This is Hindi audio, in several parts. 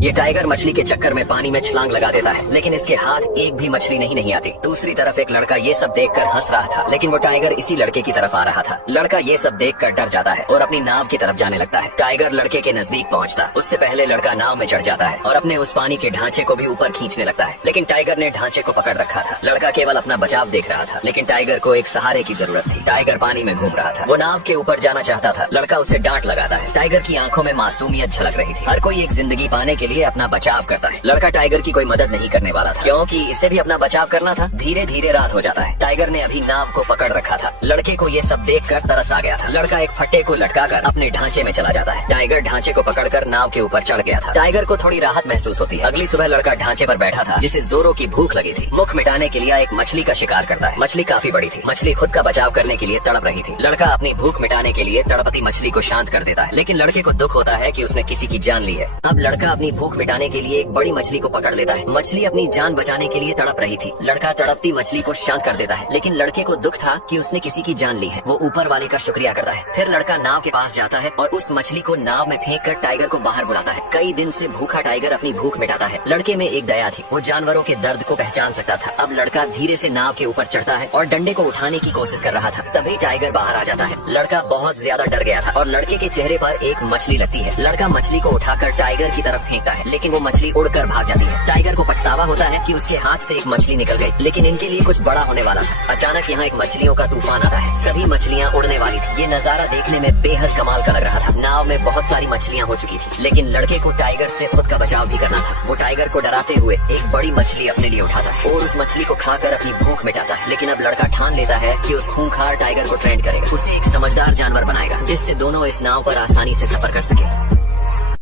ये टाइगर मछली के चक्कर में पानी में छलांग लगा देता है, लेकिन इसके हाथ एक भी मछली नहीं आती। दूसरी तरफ एक लड़का ये सब देखकर हंस रहा था, लेकिन वो टाइगर इसी लड़के की तरफ आ रहा था। लड़का ये सब देखकर डर जाता है और अपनी नाव की तरफ जाने लगता है। टाइगर लड़के के नजदीक पहुंचता, उससे पहले लड़का नाव में चढ़ जाता है और अपने उस पानी के ढांचे को भी ऊपर खींचने लगता है, लेकिन टाइगर ने ढांचे को पकड़ रखा था। लड़का केवल अपना बचाव देख रहा था, लेकिन टाइगर को एक सहारे की जरूरत थी। टाइगर पानी में घूम रहा था, वो नाव के ऊपर जाना चाहता था। लड़का उसे डांट लगाता है। टाइगर की आंखों में मासूमियत झलक रही थी। हर कोई एक जिंदगी पाने के लिए अपना बचाव करता है। लड़का टाइगर की कोई मदद नहीं करने वाला था, क्योंकि इसे भी अपना बचाव करना था। धीरे धीरे रात हो जाता है। टाइगर ने अभी नाव को पकड़ रखा था। लड़के को ये सब देखकर तरस आ गया था। लड़का एक फट्टे को लटकाकर अपने ढांचे में चला जाता है। टाइगर ढांचे को पकड़कर नाव के ऊपर चढ़ गया था। टाइगर को थोड़ी राहत महसूस होती है। अगली सुबह लड़का ढांचे पर बैठा था, जिसे जोरों की भूख लगी थी। मुख मिटाने के लिए एक मछली का शिकार करता है। मछली काफी बड़ी थी। मछली खुद का बचाव करने के लिए तड़प रही थी। लड़का अपनी भूख मिटाने के लिए तड़पती मछली को शांत कर देता है, लेकिन लड़के को दुख होता है कि उसने किसी की जान ली है। अब लड़का अपनी भूख मिटाने के लिए एक बड़ी मछली को पकड़ लेता है। मछली अपनी जान बचाने के लिए तड़प रही थी। लड़का तड़पती मछली को शांत कर देता है, लेकिन लड़के को दुख था कि उसने किसी की जान ली है। वो ऊपर वाले का शुक्रिया करता है। फिर लड़का नाव के पास जाता है और उस मछली को नाव में फेंक कर टाइगर को बाहर बुलाता है। कई दिन से भूखा टाइगर अपनी भूख मिटाता है। लड़के में एक दया थी, वो जानवरों के दर्द को पहचान सकता था। अब लड़का धीरे से नाव के ऊपर चढ़ता है और डंडे को उठाने की कोशिश कर रहा था। तभी टाइगर बाहर आ जाता है। लड़का बहुत ज्यादा डर गया था और लड़के के चेहरे पर एक मछली लगती है। लड़का मछली को उठाकर टाइगर की तरफ फेंकता है, लेकिन वो मछली उड़कर भाग जाती है। टाइगर को पछतावा होता है कि उसके हाथ से एक मछली निकल गई, लेकिन इनके लिए कुछ बड़ा होने वाला था। अचानक यहाँ एक मछलियों का तूफान आता है। सभी मछलियाँ उड़ने वाली थी। ये नजारा देखने में बेहद कमाल का लग रहा था। नाव में बहुत सारी मछलियाँ हो चुकी थी, लेकिन लड़के को टाइगर से खुद का बचाव भी करना था। वो टाइगर को डराते हुए एक बड़ी मछली अपने लिए उठाता है और उस मछली को खाकर अपनी भूख मिटाता है। लेकिन अब लड़का ठान लेता है कि उस खूंखार टाइगर को ट्रेंड करेगा, उसे एक समझदार जानवर बनाएगा, जिससे दोनों इस नाव पर आसानी से सफर कर सके।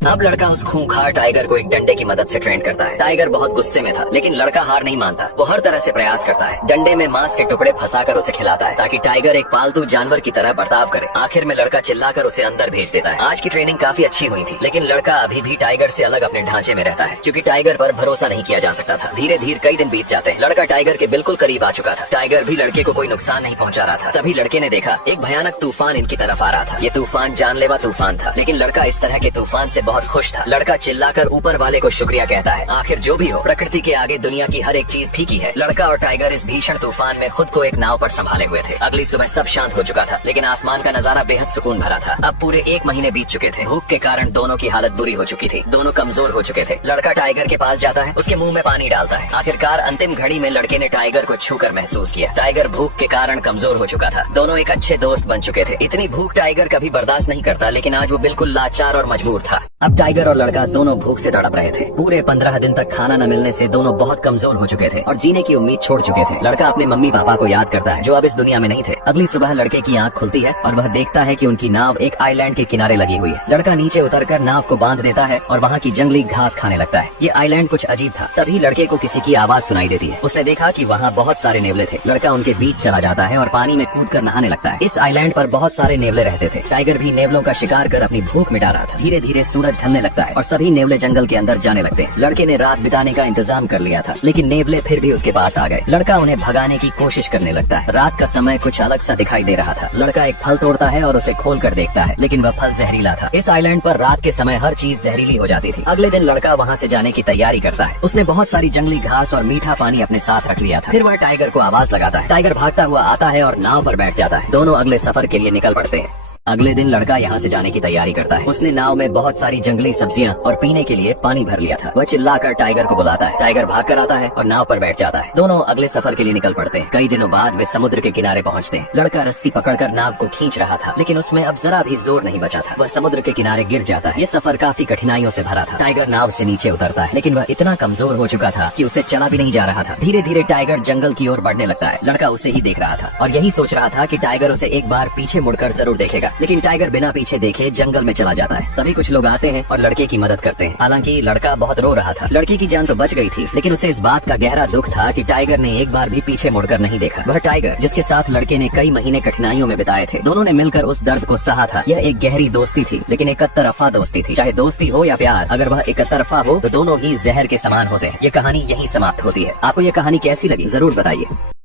अब लड़का उस खूंखार टाइगर को एक डंडे की मदद से ट्रेन करता है। टाइगर बहुत गुस्से में था, लेकिन लड़का हार नहीं मानता। वो हर तरह से प्रयास करता है। डंडे में मांस के टुकड़े फंसाकर उसे खिलाता है, ताकि टाइगर एक पालतू जानवर की तरह बर्ताव करे। आखिर में लड़का चिल्लाकर उसे अंदर भेज देता है। आज की ट्रेनिंग काफी अच्छी हुई थी, लेकिन लड़का अभी भी टाइगर से अलग अपने ढांचे में रहता है, क्योंकि टाइगर पर भरोसा नहीं किया जा सकता था। धीरे धीरे कई दिन बीत जाते हैं। लड़का टाइगर के बिल्कुल करीब आ चुका था। टाइगर भी लड़के को कोई नुकसान नहीं पहुंचा रहा था। तभी लड़के ने देखा एक भयानक तूफान इनकी तरफ आ रहा था। ये तूफान जानलेवा तूफान था, लेकिन लड़का इस तरह के तूफान से बहुत खुश था। लड़का चिल्लाकर ऊपर वाले को शुक्रिया कहता है। आखिर जो भी हो, प्रकृति के आगे दुनिया की हर एक चीज फीकी है। लड़का और टाइगर इस भीषण तूफान में खुद को एक नाव पर संभाले हुए थे। अगली सुबह सब शांत हो चुका था, लेकिन आसमान का नजारा बेहद सुकून भरा था। अब पूरे 1 महीने बीत चुके थे। भूख के कारण दोनों की हालत बुरी हो चुकी थी। दोनों कमजोर हो चुके थे। लड़का टाइगर के पास जाता है, उसके मुंह में पानी डालता है। आखिरकार अंतिम घड़ी में लड़के ने टाइगर को छूकर महसूस किया। टाइगर भूख के कारण कमजोर हो चुका था। दोनों एक अच्छे दोस्त बन चुके थे। इतनी भूख टाइगर कभी बर्दाश्त नहीं करता, लेकिन आज वो बिल्कुल लाचार और मजबूर था। अब टाइगर और लड़का दोनों भूख से तड़प रहे थे। पूरे 15 दिन तक खाना न मिलने से दोनों बहुत कमजोर हो चुके थे और जीने की उम्मीद छोड़ चुके थे। लड़का अपने मम्मी पापा को याद करता है, जो अब इस दुनिया में नहीं थे। अगली सुबह लड़के की आंख खुलती है और वह देखता है कि उनकी नाव एक आइलैंड के किनारे लगी हुई है। लड़का नीचे उतरकर नाव को बांध देता है और वहाँ की जंगली घास खाने लगता है। ये आइलैंड कुछ अजीब था। तभी लड़के को किसी की आवाज सुनाई देती है। उसने देखा कि वहाँ बहुत सारे नेवले थे। लड़का उनके बीच चला जाता है और पानी में कूदकर नहाने लगता है। इस आइलैंड पर बहुत सारे नेवले रहते थे। टाइगर भी नेवलों का शिकार कर अपनी भूख मिटा रहा था। धीरे धीरे सूरज ढलने लगता है और सभी नेवले जंगल के अंदर जाने लगते हैं। लड़के ने रात बिताने का इंतजाम कर लिया था, लेकिन नेवले फिर भी उसके पास आ गए। लड़का उन्हें भगाने की कोशिश करने लगता है। रात का समय कुछ अलग सा दिखाई दे रहा था। लड़का एक फल तोड़ता है और उसे खोल कर देखता है, लेकिन वह फल जहरीला था। इस आइलैंड पर रात के समय हर चीज जहरीली हो जाती थी। अगले दिन लड़का वहाँ से जाने की तैयारी करता है। उसने बहुत सारी जंगली घास और मीठा पानी अपने साथ रख लिया था। फिर वह टाइगर को आवाज लगाता है। टाइगर भागता हुआ आता है और नाव पर बैठ जाता है। दोनों अगले सफर के लिए निकल पड़ते हैं। अगले दिन लड़का यहाँ से जाने की तैयारी करता है। उसने नाव में बहुत सारी जंगली सब्जियाँ और पीने के लिए पानी भर लिया था। वह चिल्लाकर टाइगर को बुलाता है। टाइगर भागकर आता है और नाव पर बैठ जाता है। दोनों अगले सफर के लिए निकल पड़ते हैं। कई दिनों बाद वे समुद्र के किनारे पहुँचते हैं। लड़का रस्सी पकड़कर नाव को खींच रहा था, लेकिन उसमें अब जरा भी जोर नहीं बचा था। वह समुद्र के किनारे गिर जाता है। ये सफर काफी कठिनाइयों से भरा था। टाइगर नाव से नीचे उतरता है, लेकिन वह इतना कमजोर हो चुका था कि उसे चला भी नहीं जा रहा था। धीरे धीरे टाइगर जंगल की ओर बढ़ने लगता है। लड़का उसे ही देख रहा था और यही सोच रहा था कि टाइगर उसे एक बार पीछे मुड़कर जरूर देखेगा, लेकिन टाइगर बिना पीछे देखे जंगल में चला जाता है। तभी कुछ लोग आते हैं और लड़के की मदद करते हैं। हालांकि लड़का बहुत रो रहा था। लड़के की जान तो बच गई थी, लेकिन उसे इस बात का गहरा दुख था कि टाइगर ने एक बार भी पीछे मुड़कर नहीं देखा। वह टाइगर जिसके साथ लड़के ने कई महीने कठिनाइयों में बिताए थे। दोनों ने मिलकर उस दर्द को सहा था। यह एक गहरी दोस्ती थी, लेकिन एक तरफा दोस्ती थी। चाहे दोस्ती हो या प्यार, अगर वह एक तरफा हो तो दोनों ही जहर के समान होते हैं। ये कहानी यहीं समाप्त होती है। आपको ये कहानी कैसी लगी जरूर बताइए।